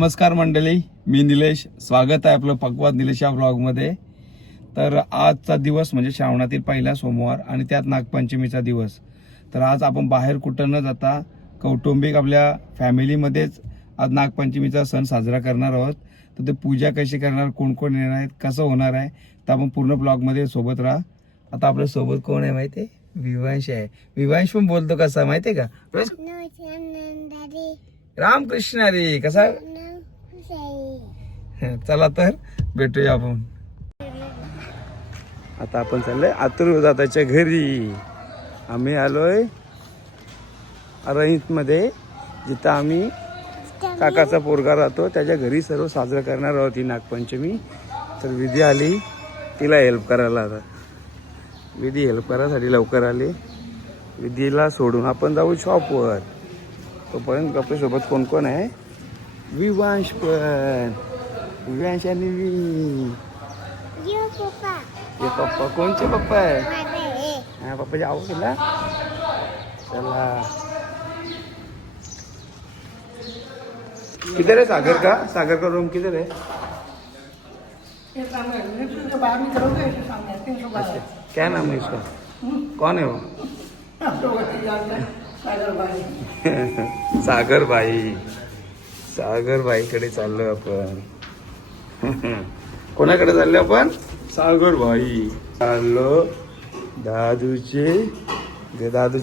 नमस्कार मंडळी, मी निलेश. स्वागत आहे आपलं पक्वाद निलेश या व्लॉगमध्ये. तर आजचा दिवस म्हणजे श्रावणातील पहिला सोमवार आणि त्यात नागपंचमीचा दिवस. तर आज आपण बाहेर कुठं न जाता कौटुंबिक आपल्या फॅमिलीमध्येच आज नागपंचमीचा सण साजरा करणार आहोत. तर ते पूजा कशी करणार, कोण कोण येणार आहेत, कसं होणार आहे, तर आपण पूर्ण ब्लॉगमध्ये सोबत राहा. आता आपल्या सोबत कोण आहे माहिती आहे? विवांश आहे. विवांश पण बोलतो कसा माहिती आहे का? रामकृष्ण हरी. कसा? चला तर भेटूया आपण. आता आपण चाललोय आतुर दादाच्या घरी. आम्ही आलोय अरहित मध्ये, जिथं आम्ही काकाचा पोरगा राहतो. त्याच्या घरी सर्व साजरा करणार आहोत ही नागपंचमी. तर विधी आली तिला हेल्प करायला. आता विधी हेल्प करायसाठी लवकर आली. विधीला सोडून आपण जाऊ शॉपवर. तोपर्यंत आपल्यासोबत कोण कोण आहे? विवांश पण. विवांश आणि ये पप्पा. कोणचे पप्पा आहे? हाँ पप्पा जाओ केला. चला. किधर है सागर का? सागर का रूम किधर है? क्या नाम है इसका? कौन है वो? सागर भाई. सागर भाई कडे चाललोय आपण. कोणाकडे चाललो आपण? सागर भाई. चाललो दादूचे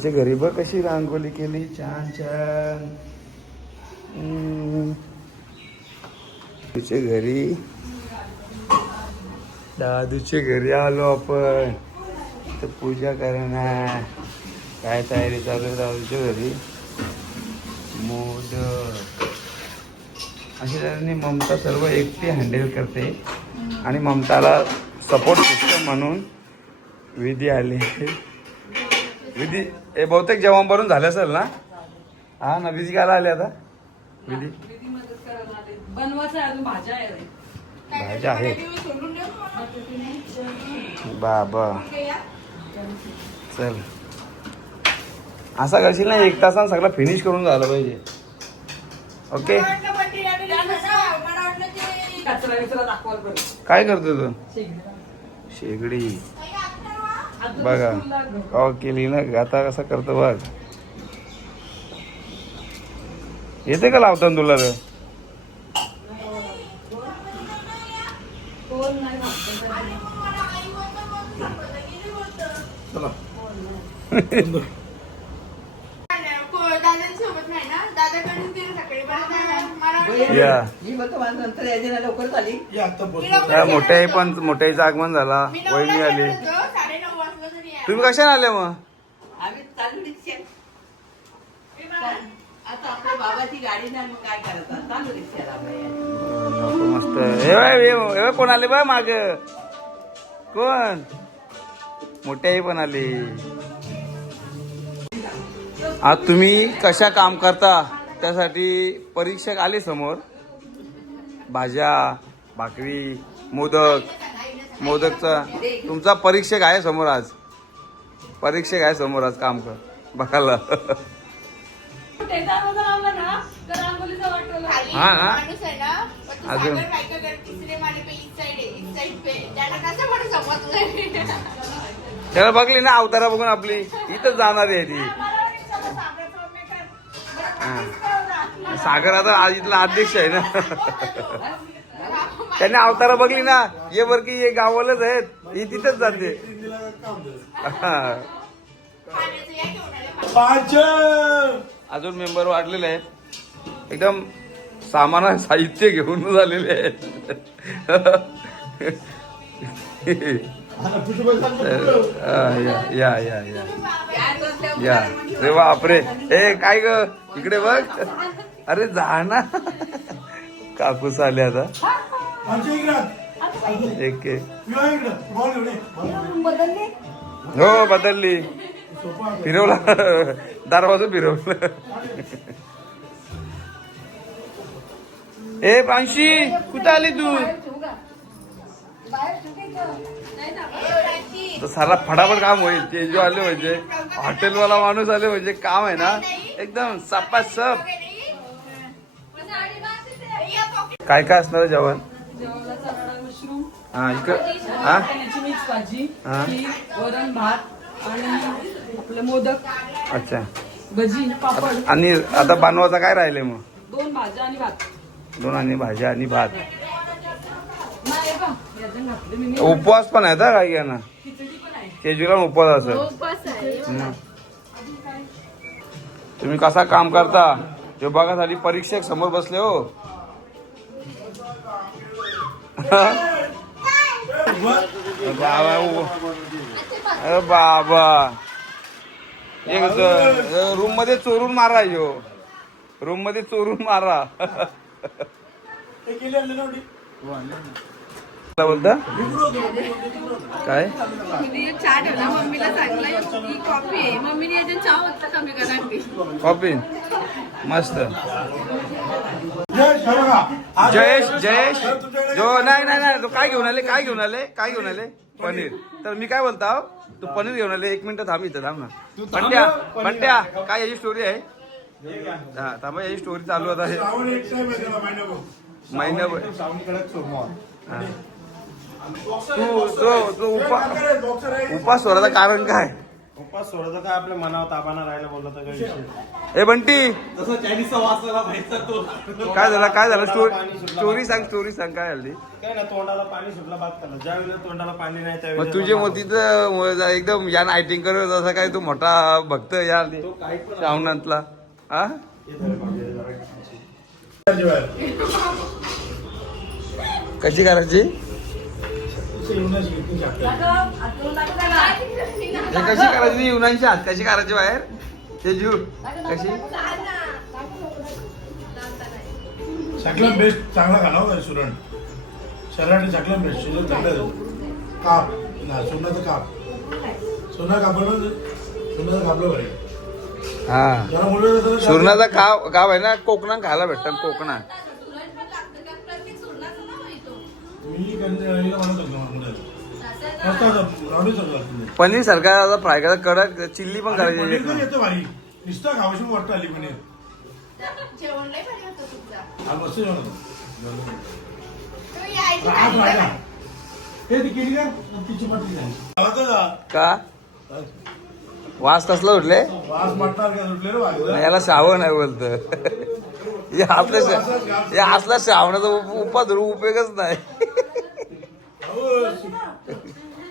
घरी. बघ कशी रांगोली केली, छान छान. तुझे घरी, दादूचे घरी आलो आपण. तर पूजा करणार. काय तयारी चालू आहे दादूच्या घरी? मोदक. अशा तऱ्हेने ममता सर्व एकटी हँडल करते आणि ममताला सपोर्ट सिस्टम म्हणून विधी आली. विधी हे बहुतेक जेवण भरून झालं असेल ना? हा ना. विधी घाला आले आता. विधी भाज्या आहेत बाबा. चल असा करशील ना, 1 तासानं सगळं फिनिश करून झालं पाहिजे. ओके. काय करतो तू? शेगडी बघा का केली ना. आता कसं करतो बघ. येते का लावता तुला? मोठ्याचं आगमन झाला. वहिनी आली. तुम्ही कशाने आले मग? मस्त. हे कोण आले बा माग? कोण? मोठ्याही पण आली. आज तुम्ही कशा काम करता त्यासाठी परीक्षक आले समोर. भाज्या, भाकरी, मोदकचा तुमचा परीक्षक आहे समोर आज. परीक्षक आहे समोर आज काम कर बघायला. हा ना. अजून त्याला बघली ना अवतारा बघून आपली इथंच जाणार आहे ती. सागर आता आज इथला अध्यक्ष आहे ना. त्याने अवतारा बघली ना, ये बर की ये गावालाच आहेत, ही तिथेच जाते. अजून मेंबर वाढलेले आहेत. एकदम सामान साहित्य घेऊन झालेले आहेत. या या या या. रे बापरे. ए काय ग इकडे बघ. अरे जा ना. काकूस आले आता. एक हो बदलली. फिरवला दरवाजा फिरवलं. ए पांशी कुठं आली तू? तर साला फटाफट काम होईल. ते जो आले म्हणजे हॉटेलवाला माणूस आले म्हणजे काम आहे ना एकदम सपासप. काय काय असणार आहे जेवण? जेवायला चणा मशरूम, हा इकडं हा चण्याची मिक्स भाजी, हा. खीर, वरण भात आणि आपले मोदक, अच्छा. भजी, पापड, आणि आता बनवायचं काय राहिले मग? 2 भाज्या आणि भात. 2 आणि भाज्या आणि भात. नाही बा, याच्यात घातले मी. उपवास पण आहे का काही यांना? खिचडी पण आहे. केजुला उपवास असेल. हम्म. तुम्ही कसा काम करता हे बघा. झाली परीक्षक समोर बसले हो. बाबा अरे बाबा एक रूम मध्ये चोरून मारा यो. रूम मध्ये चोरून मारा. काय बोलता? काय मम्मीने चहा ठेवला. मम्मीला सांगितलं की कॉफी आहे. मम्मीने याच्यात चहा होता कमी करा. कॉफी मस्त. जयेश जयेश जो नाही नाही नाही तो काय घेऊन आले काय घेऊन आले काय घेऊन आले? पनीर. तर मी काय बोलतो तू पनीर घेऊन आले. 1 मिनिट थांब इथं थांब ना. पंट्या पंट्या काय याची स्टोरी आहे? हा थांबा याची स्टोरी चालू होता. महिनाभर तू उपास सोडायचं कारण काय? उपास सोडायचं काय आपल्या मनावर ताबाना राहायला बोललं तर काही विषय. ए बंटी तसं चायनीजचा वासाला व्हायचा तो. काय झालं काय झालं? स्टोरी सांग काय झाली? काय ना तोंडाला पाणी सुटला बात करा. ज्या वेळेला तोंडाला पाणी नाही मग त्यावेळेला तुझे मोतीचं एकदम या नायटिंग करत जसा काय तू मोठा भक्त या श्रावणातला हा? कशी करायची? हे कशी करायची? युनांची हात कशी करायची बाहेर? ते जीव कशी? सगळ्यात बेस्ट चांगला खाना होता सुरण. शरीरासाठी सगळ्यात बेस्ट सुरण चांगलं. काप ना सोन्याचं काप. सोना कापलं सोन्याचं कापलं बरे. हा जरा मुलं सुरणाचा गाव आहे ना कोकणात खायला भेटतात. कोकणात मी म्हणत होतो मुलाला. मस्त होतं, नॉनव्हेज होतं. पनीर सारखा फ्राय करायचा कडक चिल्ली पण पनीर करायची. तर येतं भारी. नुसतं खावाशी वाटतं आली पनीर. हा मस्त जेवण होतं. आज राजा. हे ती केली का? तिची म्हटली नाही. आवाज का? का वास कसला उठले? वास म्हटणार का सुटले रे वाजलं. याला श्रावण आहे बोलत. या असला श्रावणाचा उपास धरून उपयोगच नाही.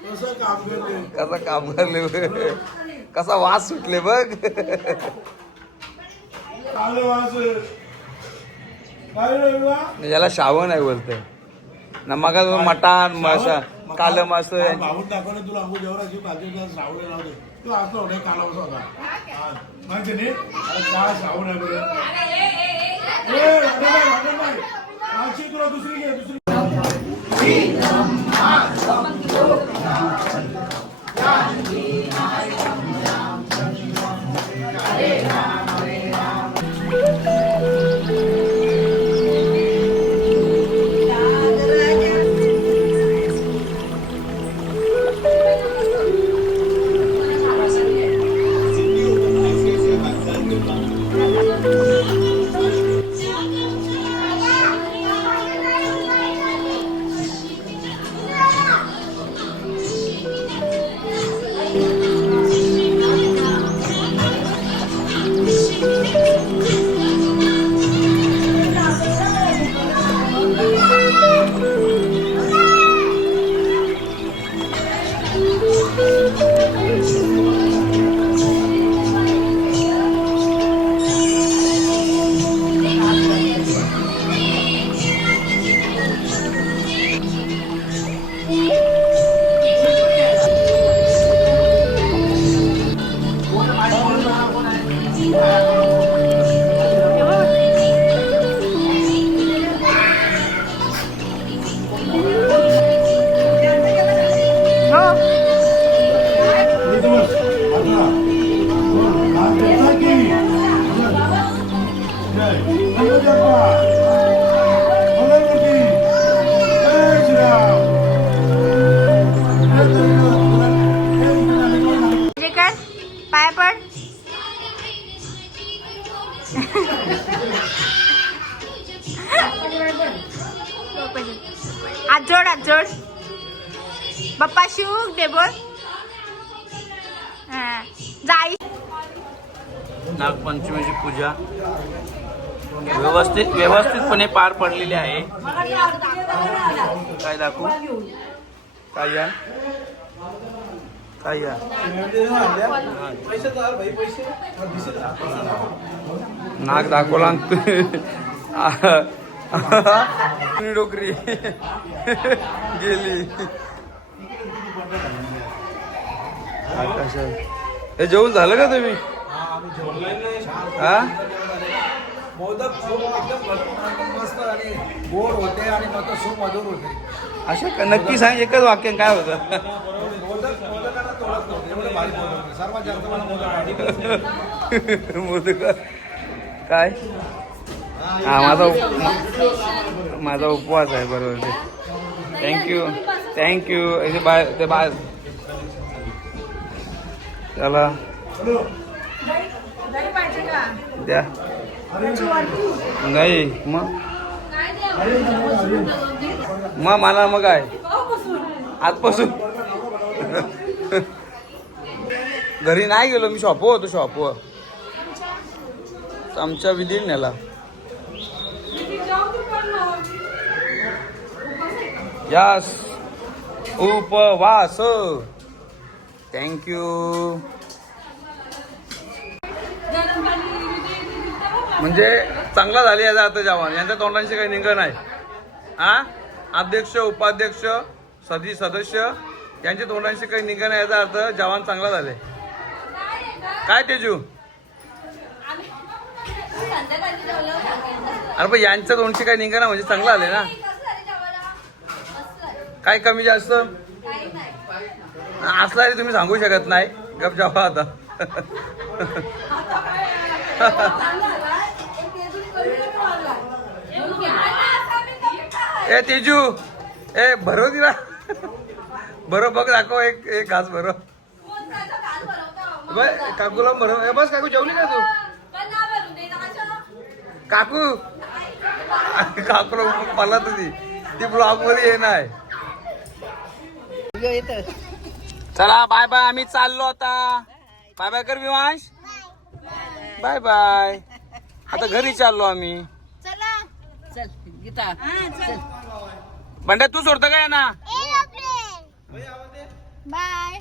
कसं काम करते. कसा काम करले कसा वास सुटले बघ. आलं वास. काय रे बा? याला श्रावण आहे बोलत ना. मग मटण मासा काल मास. भाऊन दाखवलं तुला अंगू जेवढा जीव कालच्या श्रावण लावते. तू असं होता काला बसा होता. माहिती नाही काय श्रावण आहे बरं. तुला दुसरी घे दुसरी. पाय पड. हात जोड हात जोड. बाप्पा शुक दे बोल. जाई. नागपंचमीची पूजा व्यवस्थितपणे पार पडलेली आहे. काय दाखवू? काय या काय या नाग दाखवला डोकरी गेली. हे जेवण झालं का तुम्ही? हा मोदक सूप एकदम मस्त आणि गोड होते आणि मग सूप मधुर होते. अशा नक्की सांग एकच वाक्य काय होतं? मोदकांना तोडत नव्हते एवढे भारी मोदक होते. सर्वात जास्त मला मोदक आवडले. मोदक काय? हा माझा उपवास आहे. बरोबर ते. थँक्यू ते बाहेर चला द्या. नाही मग मला मग काय आजपासून घरी नाही गेलो मी. शॉपवर होतो. शॉपवर आमच्या विधीन नेला. यस उपवास. थँक्यू. म्हणजे चांगला झाले याचा अर्थ जवान. यांच्या तोंडांशी काही निघ नाही. हा अध्यक्ष उपाध्यक्ष सदस्य यांच्या तोंडांशी काही निघ नाही याचा अर्थ जवान चांगला झाले. काय तेजू? अरे पण यांच्या तोंडशी काही निघ ना म्हणजे चांगलं आले ना. काय कमी जास्त असला तुम्ही सांगू शकत नाही. गप जावा आता. ए तेजू ए भरो दिला. बरो बघ दाखव एक घास भरो. काकूला भरो. बस काकू जेवली का तू? काकूला मला तुझी ती ब्लॉग मध्ये ये नाही. चला बाय बाय. आम्ही चाललो आता. बाय बाय कर विवांश. Bye bye. आता घरी चाललो आम्ही. चल गीता चल. बंड्या तू सोडतं काय ना? Bye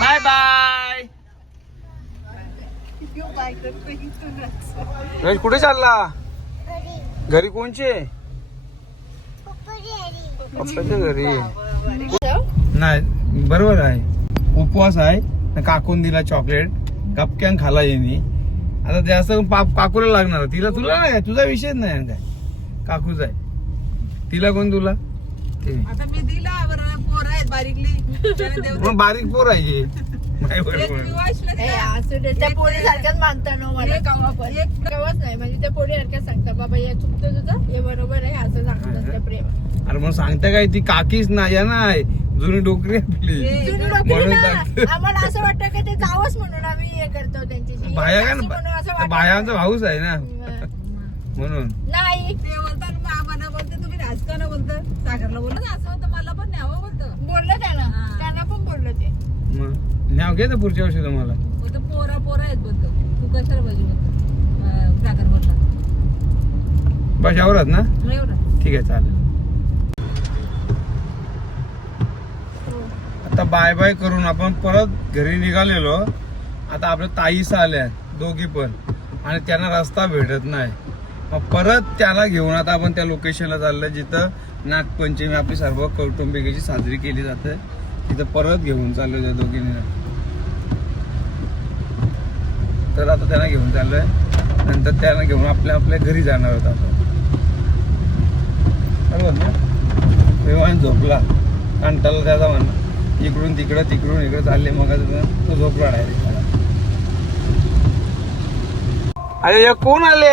bye bye. कुठे चालला? घरी कोणचे? पप्पाच्या घरी. नाही बरोबर आहे. उपवास आहे. काकून दिला चॉकलेट. गपक्यान खाला येणी. आता जास्त काकूला लागणार. तुला नाही. तुझा विषयच नाही काय. काकूच आहे. तिला कोण तुला? आता मी दिला पोर आहेत बारीकली. मग बारीक पोर आहे. त्या पोरी सारख्याच मानता ना मला. कवच नाही म्हणजे त्या पोरी सारख्या सांगता बाबा हे चुकतं तुझं हे बरोबर आहे असं सांगतात प्रेम. अरे मग सांगता काय ती काकीच ना या नाही जुनी डोकरी आपली. आम्हाला असं वाटतं की ते जावंच म्हणून आम्ही हे करतो त्यांच्याशी. बाया काय ना बायांचा भाऊच आहे ना म्हणून. नाही ते बोलतात आम्हाला बोलते तुम्ही राजकारण बोलतं. सागरला बोलत असं होतं मला पण न्यावं बोलतं. बोललं त्यांना पण बोललं ते. मग नाव घे तर पुढच्या वर्षी तुम्हाला. बोलतं पोरा आहेत बोलतो. तू कशाला पाहिजे बोलतो सागर बोलला. बस यावरात ना. एवढं ठीक आहे चालेल. आता बाय बाय करून आपण परत घरी निघालेलो. आता आपल्या ताईस आल्या दोघी पण आणि त्यांना रस्ता भेटत नाही. मग परत त्याला घेऊन आता आपण त्या लोकेशनला चाललोय जिथं नागपंचमी आपली सर्व कौटुंबिकीची साजरी केली जाते. तिथं परत घेऊन चाललोय त्या दोघींना. तर आता त्यांना घेऊन चाललोय. नंतर त्यांना घेऊन आपल्या घरी जाणार होता आपण. बरोबर ना. विमान झोपला कंटाळला त्याचा म्हणा. इकडून तिकडं तिकडून इकडं चालले. मग तो झोपला डायरेक्ट. अरे या कोण आले?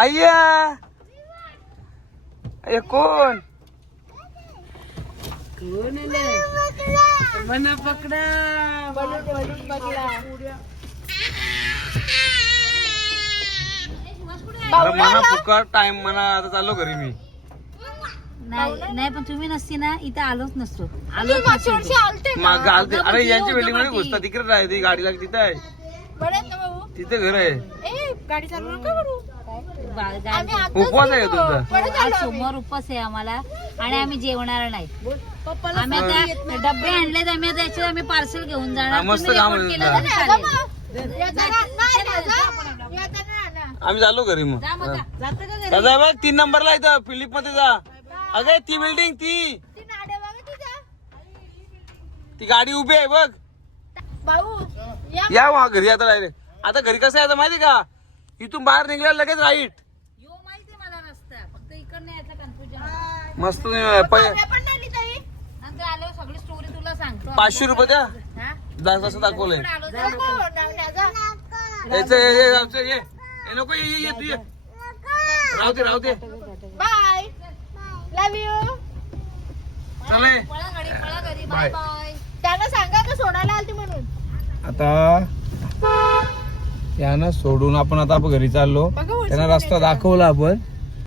आय्या कोण? मना पकडा. अरे मना फुकट टाइम म्हणा आता चाललो घरी मी. नाही पण तुम्ही नसती ना इथे आलोच नसतो. तुम्ही मागच्या वर्षी आलते ना? मग आलते. अरे यांच्या बिल्डिंग मध्ये घुसता तिकडे राहते गाडी लागते तिथे आहे. बरं आहेत ना भाऊ? तिथे घर आहे. ए गाडी चालू नका करू. आम्ही आताच उपवास आहे का गेलो. तुमचा? परत आज आलो आम्ही. सोमवार उपवास आहे आम्हाला आणि आम्ही जेवणार नाही. पप्पाला आम्ही आता डबे आणलेत आम्ही आता याच्यात आम्ही पार्सल घेऊन जाणार. मस्त तुम्ही काम report आहे केलं तुमचं. तरी नाही, चालेल. नाही, आम्ही चाललो घरी मग. जा मग जा. जातं का घरी? दादा बघ 3 नंबरला इथं फिलिप मध्ये जा. अगं ती बिल्डिंग ती ती गाडी उभी आहे बघ. भाऊ या या वहा घरी आता डायरेक्ट. आता घरी कसं आहे आता माहिती का इथून बाहेर निघल्यावर लगेच राईट. यो माहिती आहे मला रस्ता फक्त इकडनं यायचं कन्फ्युजन. मस्त पाहुण्या पण नाही ताई. नंतर आल्यावर सगळी स्टोरी तुला सांगतो. 500 रुपये द्या. हा? जसं दाखवलंय इकडे आलो जा. नको, जा. हे नको ये तू ये. राहू दे बाय लव यू. चालेल. पळा घरी बाय. Bye bye. त्यांना सांगा का सोडायला आलती म्हणून. आता यांना सोडून आपण आता घरी चाललो. बघा, त्यांना रस्ता दाखवला आपण